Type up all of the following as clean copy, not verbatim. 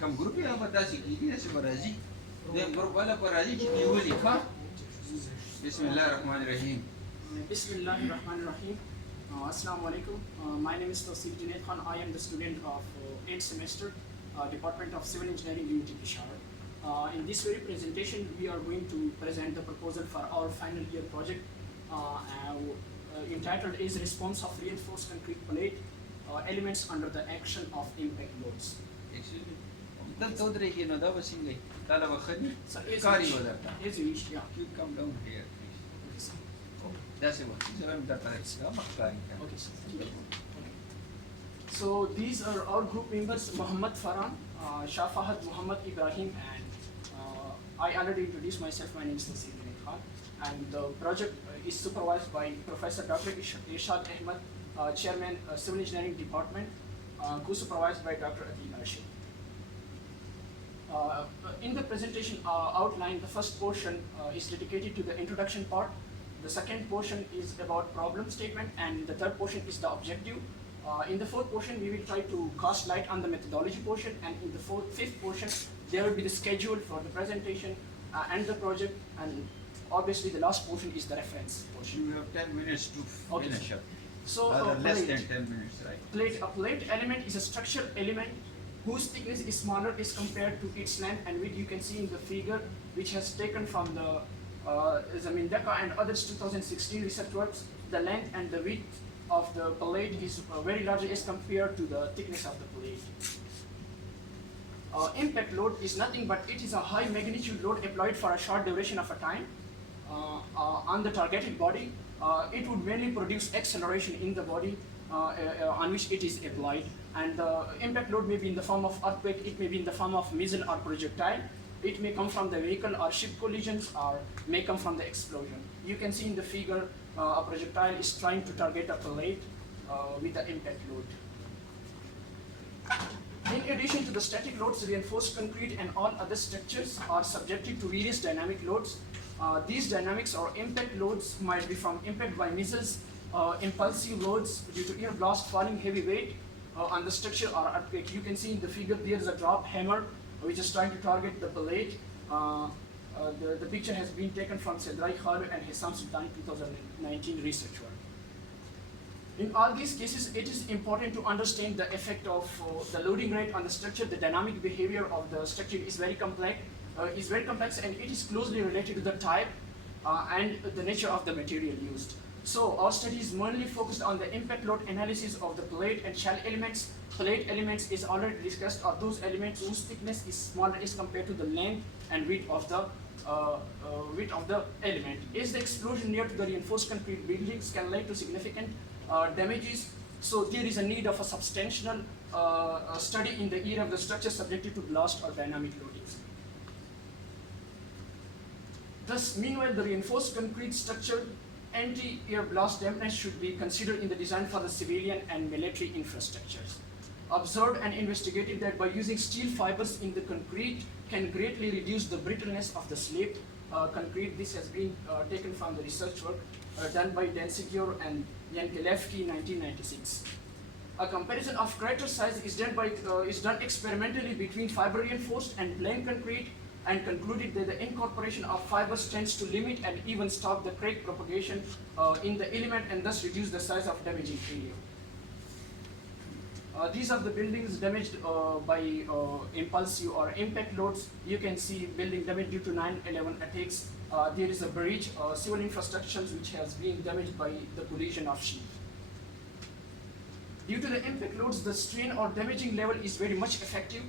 كم جروب يا بتاسي كده اسمه رازي ده جروب ولا برازي يقول لك بسم الله الرحمن الرحيم. بسم الله الرحمن الرحيم. Assalamu alaikum. My name is Tawseef Junaid Khan. I am the student of 8th semester, Department of Civil Engineering, UT Peshawar. In this very presentation, we are going to present the proposal for our final year project entitled is Response of Reinforced Concrete Plate Elements Under the Action of Impact Loads. دلته ودرېږي نو دا به څنګه دا له به ښه دي کاري به درته You come down here please. داسې وکړي زه به هم درته راځم مخکاري So these are our group members, Muhammad Farhan, Shah Fahad, Muhammad Ibrahim, and I already introduced myself. My name is Tawseef Junaid Khan, and the project is supervised by Professor Dr. Irshad Ahmed, Chairman, Civil Engineering Department, co-supervised by Dr. Atil Rashid. In the presentation outline, the first portion is dedicated to the introduction part. The second portion is about problem statement, and the third portion is the objective. In the fourth portion, we will try to cast light on the methodology portion, and in the fifth portion, there will be the schedule for the presentation and the project, and obviously the last portion is the reference portion. You have 10 minutes to finish up. So less than 10 minutes, right? A plate element is a structural element whose thickness is smaller as compared to its length and width. You can see in the figure, which has taken from the Zamindaka and others 2016 research works. The length and the width of the plate is very large as compared to the thickness of the plate. Impact load is nothing but it is a high magnitude load applied for a short duration of a time on the targeted body. It would mainly produce acceleration in the body on which it is applied, and the impact load may be in the form of earthquake, it may be in the form of missile or projectile, it may come from the vehicle or ship collisions, or may come from the explosion. You can see in the figure a projectile is trying to target a plate with the impact load. In addition to the static loads, reinforced concrete and all other structures are subjected to various dynamic loads. These dynamics or impact loads might be from impact by missiles, impulsive loads due to air blast falling heavy weight on the structure or earthquake. You can see in the figure there is a drop hammer which is trying to target the plate. The picture has been taken from Sedrai Kharu and Hissam Sultan 2019 research work. In all these cases, it is important to understand the effect of the loading rate on the structure. The dynamic behavior of the structure is very complex, and it is closely related to the type and the nature of the material used. So our study is mainly focused on the impact load analysis of the plate and shell elements. Plate elements is already discussed, are those elements whose thickness is smaller as compared to the length and width of the element. Is the explosion near to the reinforced concrete buildings can lead to significant damages. So there is a need of a substantial study in the area of the structure subjected to blast or dynamic loadings. Thus, meanwhile, the reinforced concrete structure anti-air blast dampness should be considered in the design for the civilian and military infrastructures. Observed and investigated that by using steel fibers in the concrete can greatly reduce the brittleness of the slab concrete. This has been taken from the research work done by Densigior and Yankelevsky in 1996. A comparison of crater size is done experimentally between fiber reinforced and plain concrete, and concluded that the incorporation of fibers tends to limit and even stop the crack propagation in the element and thus reduce the size of damaging area. These are the buildings damaged by impulsive or impact loads. You can see building damage due to 9/11 attacks. There is a bridge, civil infrastructures which has been damaged by the collision of ship. Due to the impact loads, the strain or damaging level is very much effective.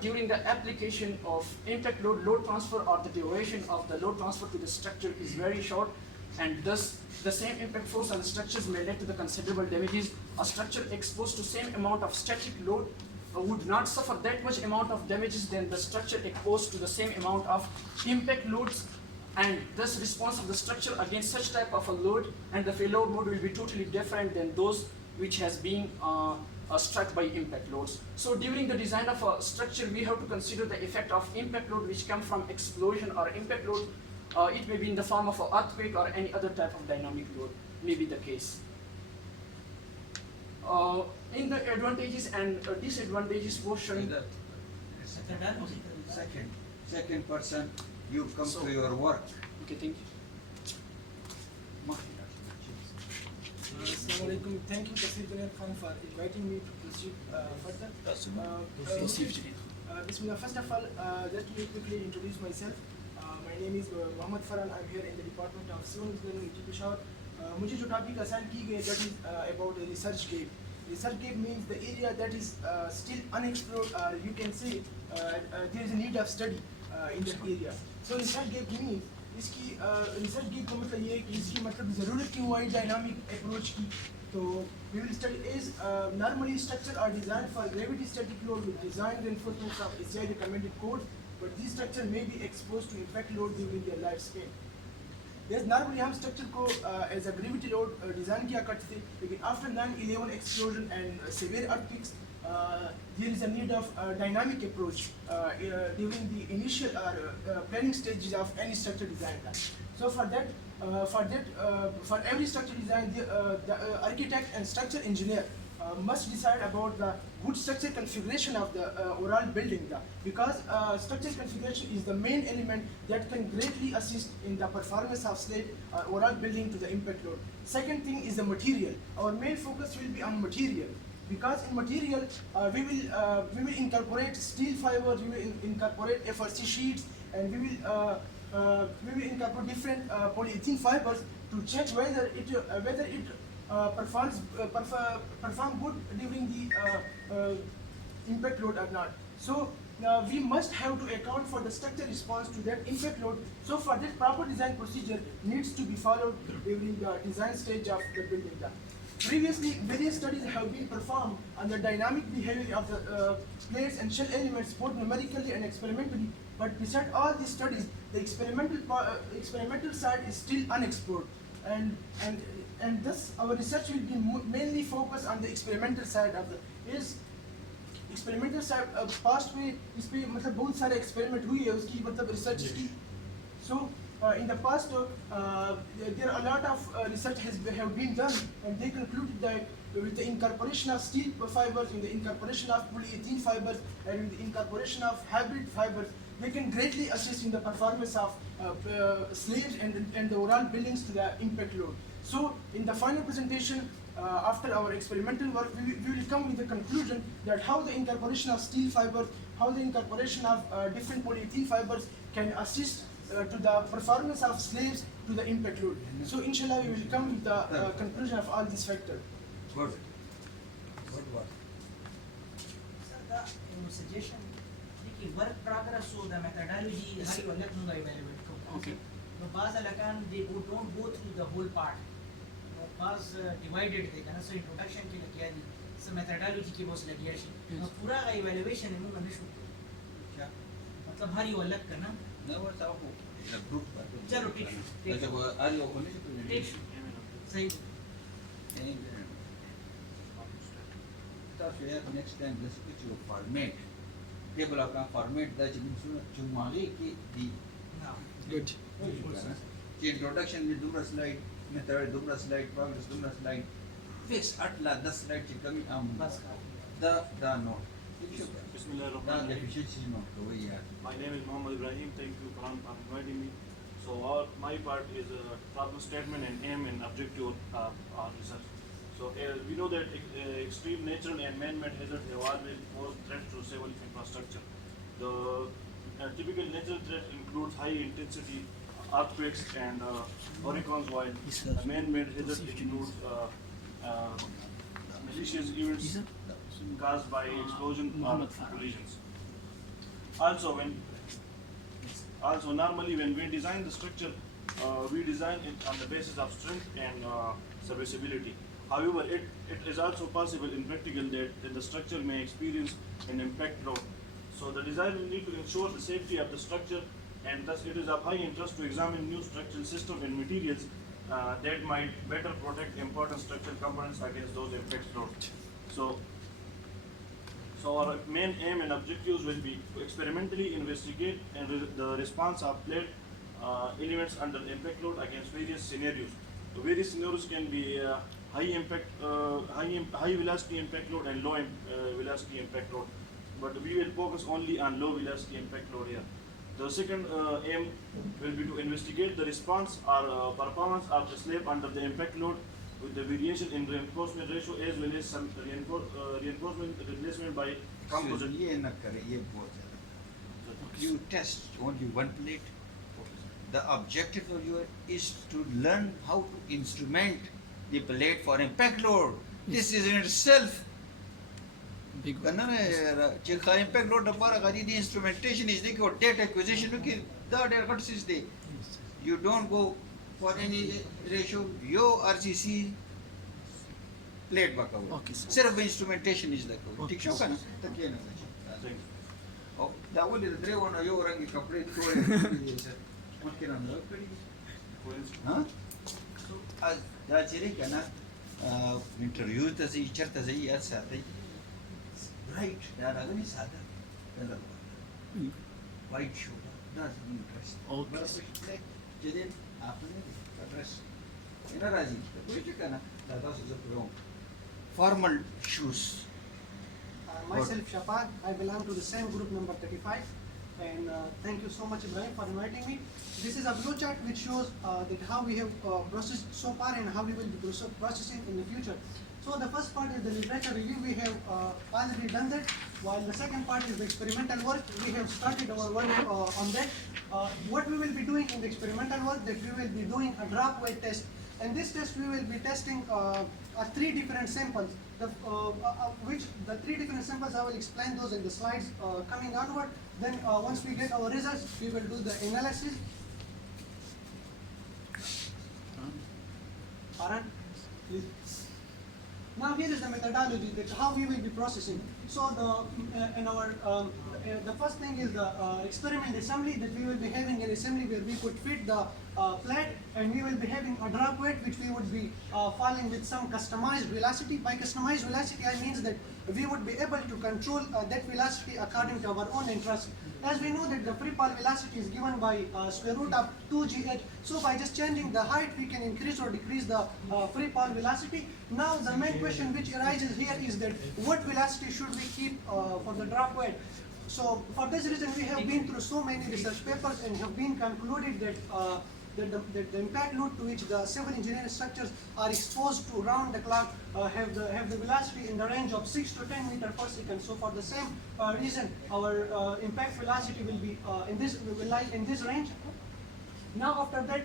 During the application of impact load transfer, or the duration of the load transfer to the structure is very short, and thus the same impact force on the structures may lead to the considerable damages. A structure exposed to same amount of static load would not suffer that much amount of damages than the structure exposed to the same amount of impact loads, and thus response of the structure against such type of a load and the failure mode will be totally different than those which has been struck by impact loads. So during the design of a structure, we have to consider the effect of impact load which come from explosion or impact load. It may be in the form of an earthquake or any other type of dynamic load may be the case. In the advantages and disadvantages portion. Second person, you come to your work. Okay, thank you. Assalamu alaikum. Thank you, Tafsir Dunia Khan, for inviting me to proceed further. Bismillah. First of all, let me quickly introduce myself. My name is Muhammad Farhan. I'm here in the Department of Civil Engineering in Peshawar. मुझे जो topic assign की गई that is about a research gap. Research gap means the area that is still unexplored, or you can say there is a need of study in that area. So research gap means इसकी research gap का मतलब ये है कि इसकी मतलब ज़रूरत क्यों आई dynamic approach की. तो we will study is normally structure are designed for gravity static load with design reinforcements of SI recommended codes, but these structure may be exposed to impact load during their lifespan. Yes, normally हम structure को as a gravity load design किया करते थे, लेकिन after 9/11 explosion and severe earthquakes, there is a need of dynamic approach during the initial planning stages of any structure design. So for every structure design, the architect and structure engineer must decide about the good structure configuration of the overall building, because structure configuration is the main element that can greatly assist in the performance of slate overall building to the impact load. Second thing is the material. Our main focus will be on material, because in material we will incorporate steel fibers, we will incorporate FRC sheets, and we will incorporate different polyethylene fibers to check whether it perform good during the impact load or not. So we must have to account for the structure response to that impact load. So for that, proper design procedure needs to be followed during the design stage of the building. Previously, various studies have been performed on the dynamic behavior of the plates and shell elements, both numerically and experimentally. But beside all these studies, the experimental side is still unexplored, and thus our research will be mainly focused on the experimental side of the experimental side. Past में इस पे मतलब बहुत सारे experiment हुई है उसकी मतलब research की. So in the past there are a lot of research have been done, and they concluded that with the incorporation of steel fibers, in the incorporation of polyethylene fibers, and with the incorporation of hybrid fibers, they can greatly assist in the performance of slabs and the overall buildings to the impact load. So in the final presentation, after our experimental work, we will come with the conclusion that how the incorporation of steel fibers, how the incorporation of different polyethylene fibers can assist to the performance of slabs to the impact load. So inshallah, we will come with the conclusion of all these factors. Good. Good work. Suggestion. Work progress or the methodology how you let them evaluate. Okay. No, baz alakan they don't go through the whole part. No, baz divided they can so introduction के लग गया so methodology की बहुत लग गया she. No, पूरा का evaluation है मुझे नहीं क्या? मतलब हर ये अलग करना. No, what's up? In a group. चलो ठीक है. अच्छा वो आज वो कौन सी presentation? सही. Next time let's put your format. Table of format that chumali ki di. Good. The introduction with dumra slide, method dumra slide, progress dumra slide. Fix atla 10 slide की कमी आम बस the note. Bismillahirrahmanirrahim. Deficiency note तो वही है. My name is Muhammad Ibrahim. Thank you for inviting me. So my part is a problem statement and aim and objective of our research. So we know that extreme natural and man-made hazards have always posed threats to civil infrastructure. The typical natural threat includes high intensity earthquakes and hurricanes, while man-made hazards includes malicious events caused by explosion or collisions. Also normally when we design the structure, we design it on the basis of strength and serviceability. However, it is also possible in practical that the structure may experience an impact load. So the design will need to ensure the safety of the structure, and thus it is of high interest to examine new structural systems and materials that might better protect important structural components against those impact loads. So our main aim and objectives will be to experimentally investigate and the response of plate elements under impact load against various scenarios. So various scenarios can be high velocity impact load and low velocity impact load. But we will focus only on low velocity impact load here. The second aim will be to investigate the response or performance of the slab under the impact load with the variation in reinforcement ratio as well as some reinforcement replacement by composite. You test only one plate. The objective of yours is to learn how to instrument the plate for impact load. This is in itself. Big Impact load the instrumentation is the data acquisition. You don't go for any ratio. Your RCC plate Okay, sir. Instead of instrumentation is the Okay, code. sir. Oh, that one is the three one you rangi kapde huh? So as da chiri kana interview ta zai charta zai yar satai right da ragani sada color white shoulder that's interest Okay. jadi apne address ina raji koi kana da su formal shoes. Myself Shafaq, I belong to the same group number 35, and thank you so much Ibrahim for inviting me. This is a flow chart which shows that how we have processed so far and how we will be processing in the future. So the first part is the literature review, we have already done that, while the second part is the experimental work. We have started our work on that. What we will be doing in the experimental work, that we will be doing a drop weight test. And this test we will be testing three different samples. Which the three different samples, I will explain those in the slides coming onward. Then once we get our results, we will do the analysis. Aran, please. Now here is the methodology, that how we will be processing. So the first thing is the experiment assembly, that we will be having an assembly where we could fit the plate, and we will be having a drop weight which we would be following with some customized velocity. By customized velocity, I means that we would be able to control that velocity according to our own interest. As we know that the free fall velocity is given by square root of 2gh. So by just changing the height, we can increase or decrease the free fall velocity. Now the main question which arises here is that what velocity should we keep for the drop weight? So for this reason, we have been through so many research papers and have been concluded that the impact load to which the civil engineering structures are exposed to round the clock have the velocity in the range of 6 to 10 meters per second. So for the same reason, our impact velocity will be will lie in this range. Now after that,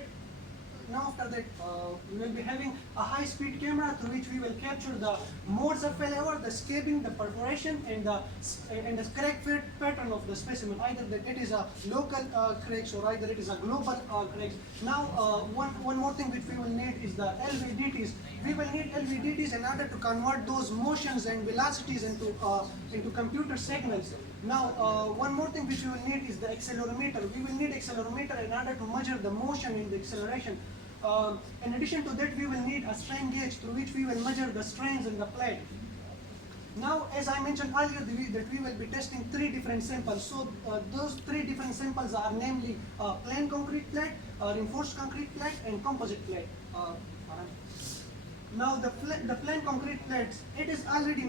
we will be having a high-speed camera through which we will capture the modes of failure, the scabing, the perforation, and the crack pattern of the specimen. Either that it is a local cracks or either it is a global cracks. Now, one more thing which we will need is the LVDTs. We will need LVDTs in order to convert those motions and velocities into computer signals. Now, one more thing which we will need is the accelerometer. We will need accelerometer in order to measure the motion and the acceleration. In addition to that, we will need a strain gauge through which we will measure the strains in the plate. Now, as I mentioned earlier, that we will be testing three different samples. So those three different samples are namely plain concrete plate, reinforced concrete plate, and composite plate. Now the plain concrete plates, it is already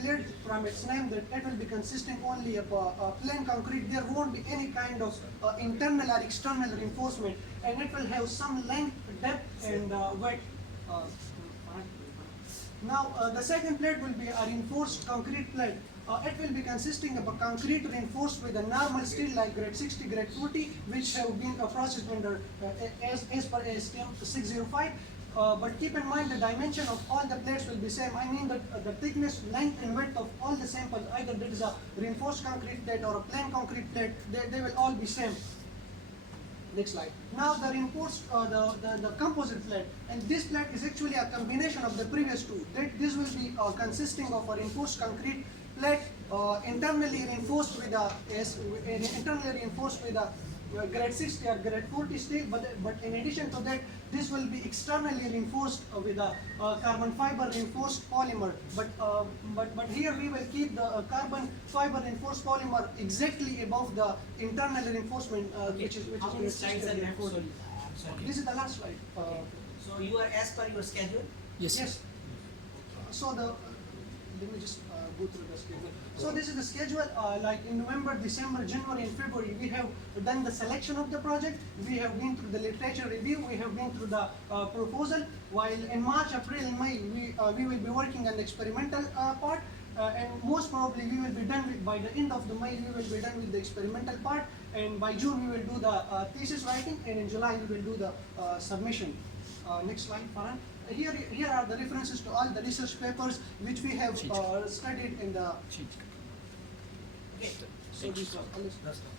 cleared from its name that it will be consisting only of plain concrete. There won't be any kind of internal or external reinforcement, and it will have some length, depth, and width. Now the second plate will be a reinforced concrete plate. It will be consisting of a concrete reinforced with a normal steel like grade 60, grade 40, which have been processed under as per ASTM 605. But keep in mind the dimension of all the plates will be same. I mean that the thickness, length, and width of all the samples, either that is a reinforced concrete plate or a plain concrete plate, they will all be same. Next slide. Now the reinforced, the composite plate, and this plate is actually a combination of the previous two. This will be consisting of a reinforced concrete plate, internally reinforced with a grade 60 or grade 40 steel, but in addition to that, This will be externally reinforced with a carbon fiber reinforced polymer. But here we will keep the carbon fiber reinforced polymer exactly above the internal reinforcement, which is How many slides are left? reinforced. Sorry, I'm sorry. This is the last slide. So you are as per your schedule. Yes. So let me just go through the schedule. So this is the schedule. Like in November, December, January, and February, we have done the selection of the project. We have been through the literature review. We have been through the proposal. While in March, April, and May, we will be working on the experimental part. And most probably we will be done with, by the end of the May, we will be done with the experimental part. And by June, we will do the thesis writing. And in July, we will do the submission. Next slide, Farhan. Here are the references to all the research papers which we have studied in the. Okay. So these are all. That's all.